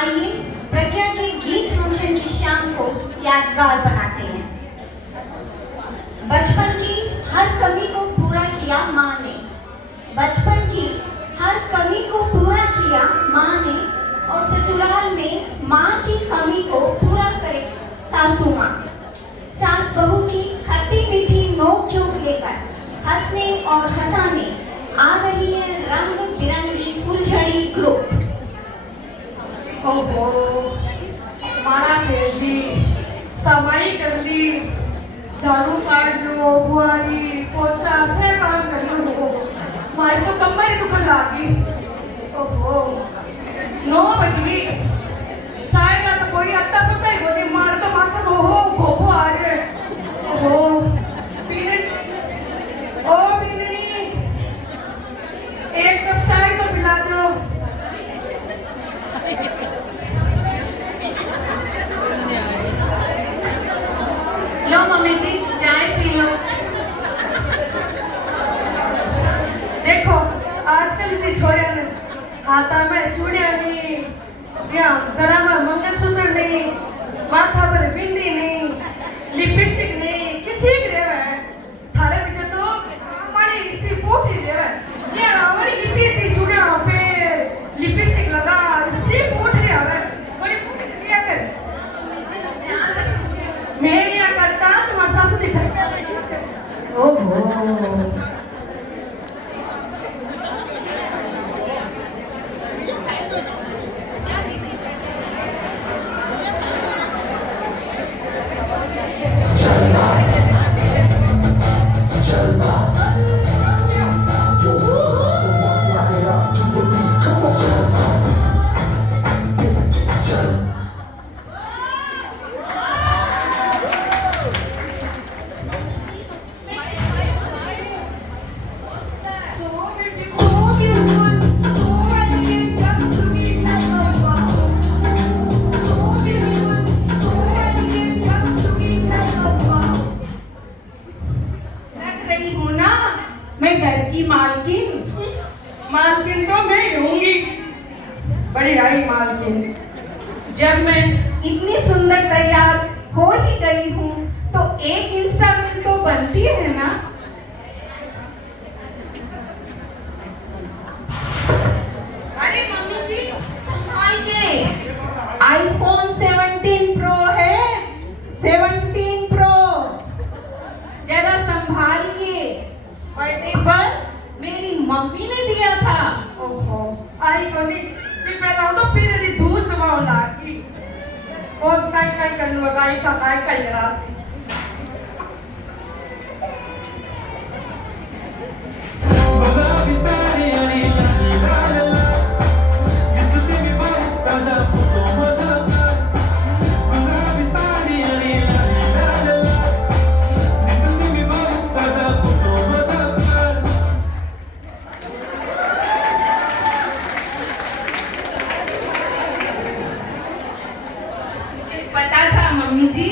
आइए प्रज्ञा के गीत फंक्शन की शाम को यादगार बनाते हैं। बचपन की हर कमी को पूरा किया माँ ने, बचपन की हर कमी को पूरा किया माँ ने, और ससुराल में माँ की कमी को पूरा करे सासू माँ। सास बहू की खट्टी मीठी नोक झोंक लेकर हंसने और हंसाने आ रही है रंग बिरंगी फुलझड़ी ग्रुप। ओहो, मारा खेल दी, सफाई कर दी, झाड़ू काट लो, बुआरी पोछा से काम कर लो। हमारी तो कमर ही दुखन लागी। ओहो, 9 बज गई, चाय का तो कोई अत्ता पता ही बोली, मार तो माता हो भोपो आ रहे। ओहो, पीने ओ पीने एक कप चाय तो पिला दो। लो मम्मी जी, चाय पी लो। देखो आजकल की छोरियां ने हाथा में चूड़ियां नहीं, या गला में मंगलसूत्र नहीं, माथा पर बिंदी नहीं, लिपस्टिक नहीं, किसी की रेवा है। थारे पीछे तो हमारी इसी पोटी रेवा है। ये हमारी इतनी इतनी चूड़ियां पे लिपस्टिक लगा, इसी पोटी रेवा है। बड़ी पोटी क्या कर? मैं क्या करता तुम्हारे सासू जी घर। ओहो, मालकिन तो मैं ही होंगी, बड़ी आई मालकिन। जब मैं इतनी सुंदर तैयार हो ही गई हूँ तो एक इंस्टा रील तो बनती है ना। अरे मम्मी जी संभाल के, आईफोन 17 प्रो है, 17 प्रो, जरा संभाल के। बर्थडे पर मेरी मम्मी ने दिया था। ओहो, आई कोनी फिर पहला तो फिर री दूर समाओ लागी। और काय करनु गाई का काय राशि। पता था मम्मी जी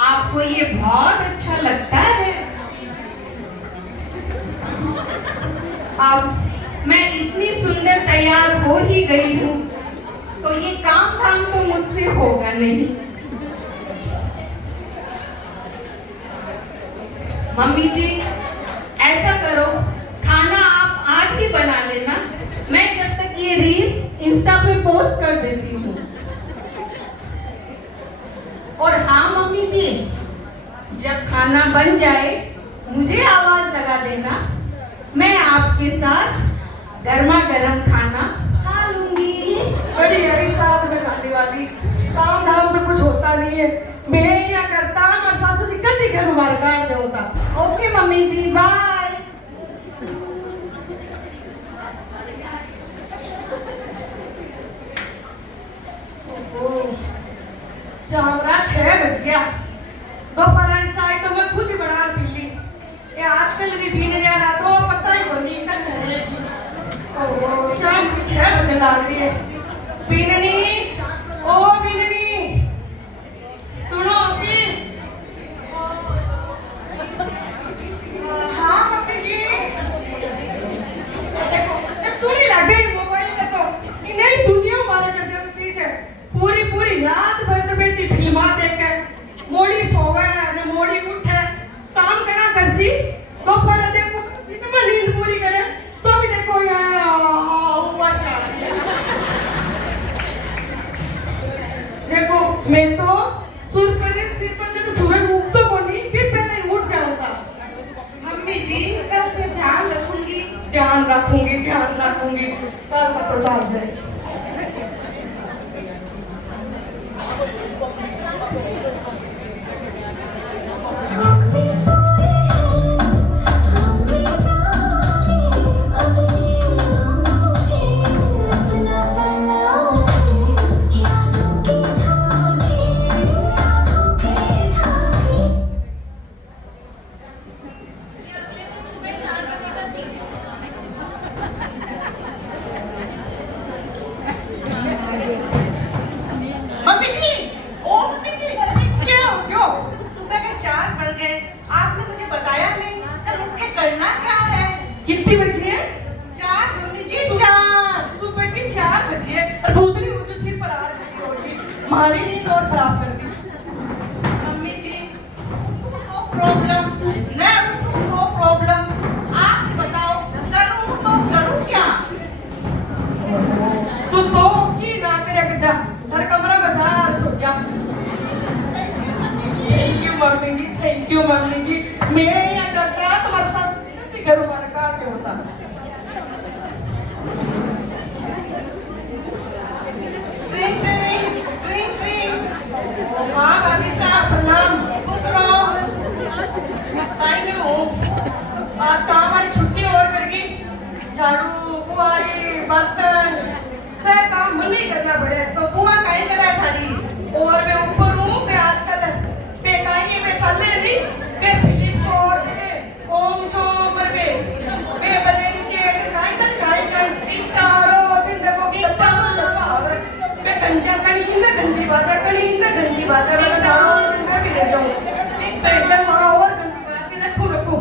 आपको ये बहुत अच्छा लगता है। अब मैं इतनी सुंदर तैयार हो ही गई हूँ तो ये काम धाम तो मुझसे होगा नहीं। मम्मी जी ऐसा करो, खाना आप आज ही बना लेना, मैं जब तक ये रील इंस्टा पे पोस्ट कर देती हूँ। और हाँ मम्मी जी, जब खाना बन जाए मुझे आवाज लगा देना, मैं आपके साथ गर्मा गर्म खाना खा लूंगी। बड़ी हरी साथ में खाने वाली, काम धाम तो कुछ होता नहीं है। मैं क्या करता हमारे सासू जी कभी घर मार काट दे होता। ओके मम्मी जी, बाय। शामरा 6 बज गया, दोपहर चाय तो मैं खुद ही बना पी ली। ये आजकल भी पीने जाना तो पता ही नहीं कल रहेगी। ओहो, शाम की 6 बजे लग रही है। पीननी, ओ पीननी, सुनो अभी। हाँ मम्मी जी, देखो तू नहीं लग गई मोबाइल का तो, नहीं दुनिया मारा कर दे चीज है। पूरी रात भर तो बेटी फिल्मा देखे मोड़ी सोवे ने मोड़ी उठे काम करा करसी दोपहर देखो इतना नींद पूरी करे तो भी देखो यार ऊपर क्या देखो मैं तो सिर पर जब सूरज उगतो को नहीं फिर पहले ही उठ जाऊंगा। मम्मी जी कल से ध्यान रखूंगी। ध्यान रखूंगी कल का तो चाल जाए। कितनी बजी है? 4 मम्मी जी 4 सुबह की 4 बजी है और भूतनी मुझे सिर पर आ रही होगी हमारी नींद और खराब कर दी। मम्मी जी तो प्रॉब्लम मैं उठूं तो प्रॉब्लम आप ही बताओ करूं तो करूं क्या? तू तो ही ना करे के जा हर कमरा में जा और सो जा। थैंक यू मम्मी जी मैं यहाँ करता तुम्हारे साथ घरों पर काट होता। हाँ भाभी साहब प्रणाम। खुश रहो। टाइम हो आज तो हमारी छुट्टी और करगी झाड़ू कुआरी बर्तन सब काम मन नहीं करना पड़े तो कुआं कहीं करा थारी और मैं ऊपर हूँ मैं आजकल बेकाई में चल रही मैं फिलिप कोड ओम जो मरबे मैं ब्लैंकेट काई ना चाय इटारो दिन देखो लपा मैं गंजा गंदी बात है मैं सारो दिन मैं भी ले जाऊं पहले मगा और गंदी बात के रखो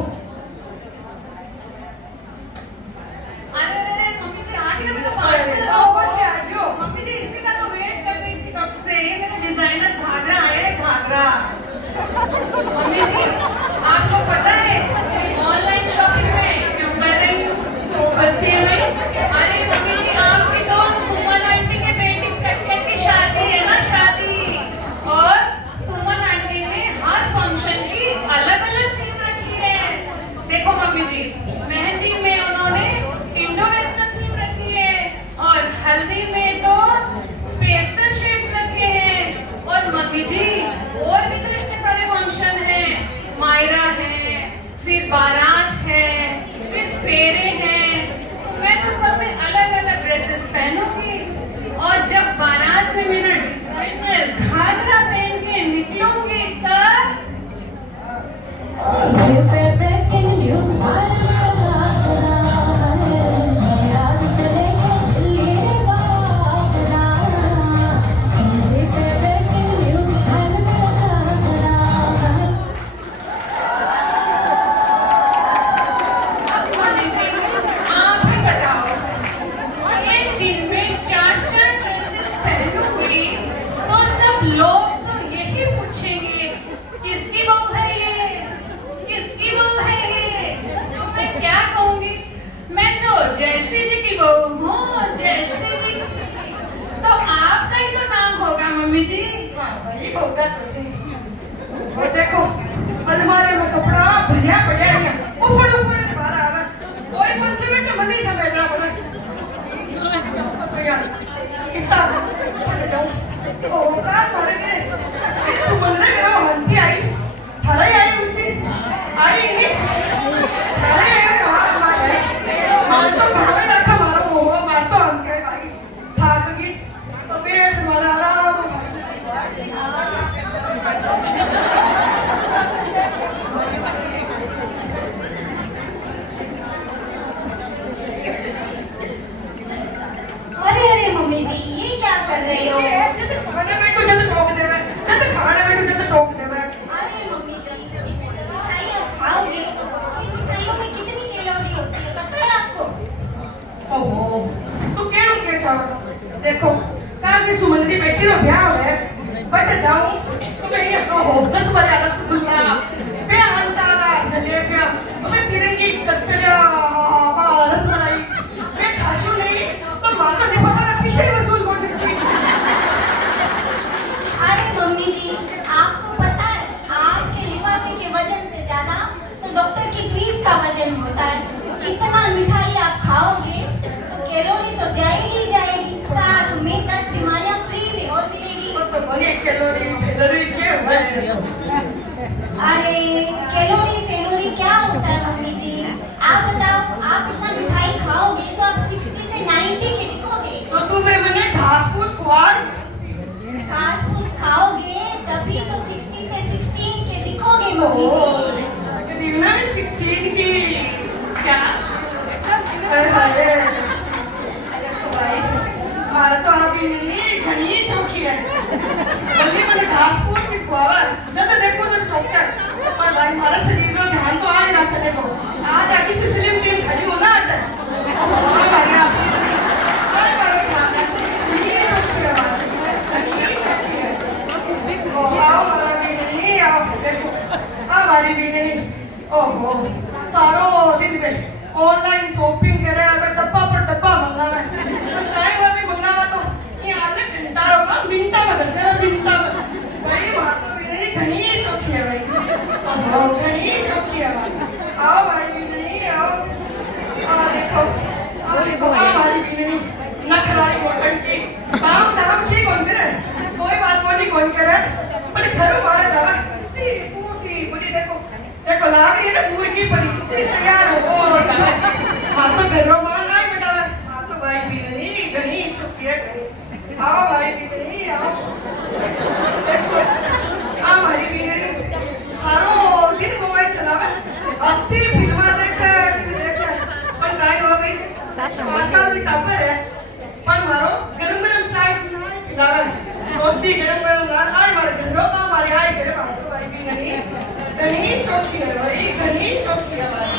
अरे मम्मी जी आ गई। मैं तो बाहर से और क्या जो मम्मी जी इसी का तो वेट कर रही थी कब से। मेरा डिजाइनर घाघरा आया है घाघरा। मम्मी जी आपको पता है ऑनलाइन शॉपिंग में क्यों कर रही हूँ तो करते हुए। अरे मम्मी जी आपकी तो सुमन आंटी के बेटी कटकट की शादी है ना शादी और सुमन आंटी ने हर फंक्शन की अलग अलग थीम रखी है। देखो मम्मी जी मेहंदी में उन्होंने इंडो वेस्टर्न थीम रखी है और हल्दी में तो पेस्टल शेड्स रखे हैं और मम्मी जी और भी तो इतने सारे फंक्शन हैं। मायरा है फिर बारात है फिर फेरे हैं। मैं तो सब में अलग अलग ड्रेसेस पहनूंगी और जब बारात में मेरा डिजाइनर घाघरा पहन के निकलूंगी तब आप ही बताओ एक दिन में 4-4 ड्रेसेस पहनूंगी तो सब लोग तो यही पूछेंगे किसकी बहू है ये किसकी बहू है ये। तो मैं क्या कहूंगी मैं तो जयश्री जी की बहू हूँ जयश्री जी की। तो आपका ही तो नाम होगा मम्मी जी। हाँ वही होगा तुझे वो देखो अलमारी में कपड़ा भरिया पड़ा है ऊपर के बाहर आ रहा कोई कौन से में तो मनी समेटना पड़ा यार कितना ओ कार मारे ने इस सुमन ने मेरा हंती आई थारा आई उसकी आई नहीं थारा आई मार तो भावे रखा मारो मार तो हम के भाई भाग गई तो पेट मारा आराम अरे मम्मी जी ये क्या कर रहे हो? खाने में तो जल्द टोक देवे अरे मम्मी जी मिठाइयाँ खाओगे मिठाइयों में कितनी कैलोरी होती है पता है आपको? ओहो तू क्या था देखो कल की सुमन की बेटी रो ब्याह है बट जाऊं तो कहीं रसभऱ्या रसगुल्ला पे अंटारा जलेबिया मैं फिरेंगी कत्तल्या रसमलाई मैं खाशू नहीं तो माँ का नहीं पता ना पीछे वसूल होने से अरे मम्मी जी, आपको पता है आपके लिफाफे के वजन से ज्यादा तो डॉक्टर की फीस का वजन होता है। इतना मिठाई आप खाओगे तो कैलोरी तो जाएगी ही जाएगी, साथ में 10 बीमारियां फ्री में और मिलेगी। तो बोलिए कैलोरी क्या हुआ है? अरे कैलोरी क्या होता है मम्मी जी? आप बताओ, आप इतना मिठाई खाओगे तो आप 60 से 90 के दिखोगे। तो तुम्हें मैंने घास फूस खुआर घास फूस खाओगे तभी तो 60 से 16 के दिखोगे मम्मी जी। रीना ने 16 की क्या मारा तो अभी घनी चौकी है बल्कि मैंने घास फूस ही खुआवा जब देखो तो डॉक्टर पर भाई हमारा शरीर में ध्यान तो आज रख देखो आज आके सिसिलियन टीम खड़ी हो ना हमारी बिगड़ी ओहो सारो दिन में ऑनलाइन शॉपिंग करे अगर डब्बा पर डब्बा मंगावा टाइम अभी मंगावा तो ये आधे घंटा रोका मिनटा में करते हैं मिनटा में भाई वहाँ तो बिगड़ी घनी चौकी है भाई घनी चौकी है भाई आओ भाई बिगड़ी आओ देखो हमारी बिगड़ी नखराई होटल की काम दाम की कौन करे कोई बात बोली कौन करे पर घरों बाहर जावा देखो लाग रही है ना पूरी की परी से तैयार हो हम तो घरों मान आई बेटा आप तो भाई भी नहीं गनी चुप है आओ भाई भी नहीं आओ हमारी भी नहीं सारो दिन मोबाइल चलावे अच्छी फिल्म देख पर काय हो गई आजकल की टपर है पर मारो गरम गरम चाय पिलावे रोटी गरम गरम आई मारे घरों का हमारे आई करे बात भाई भी नहीं घनी चौकी है भाई घनी चौकी है भाई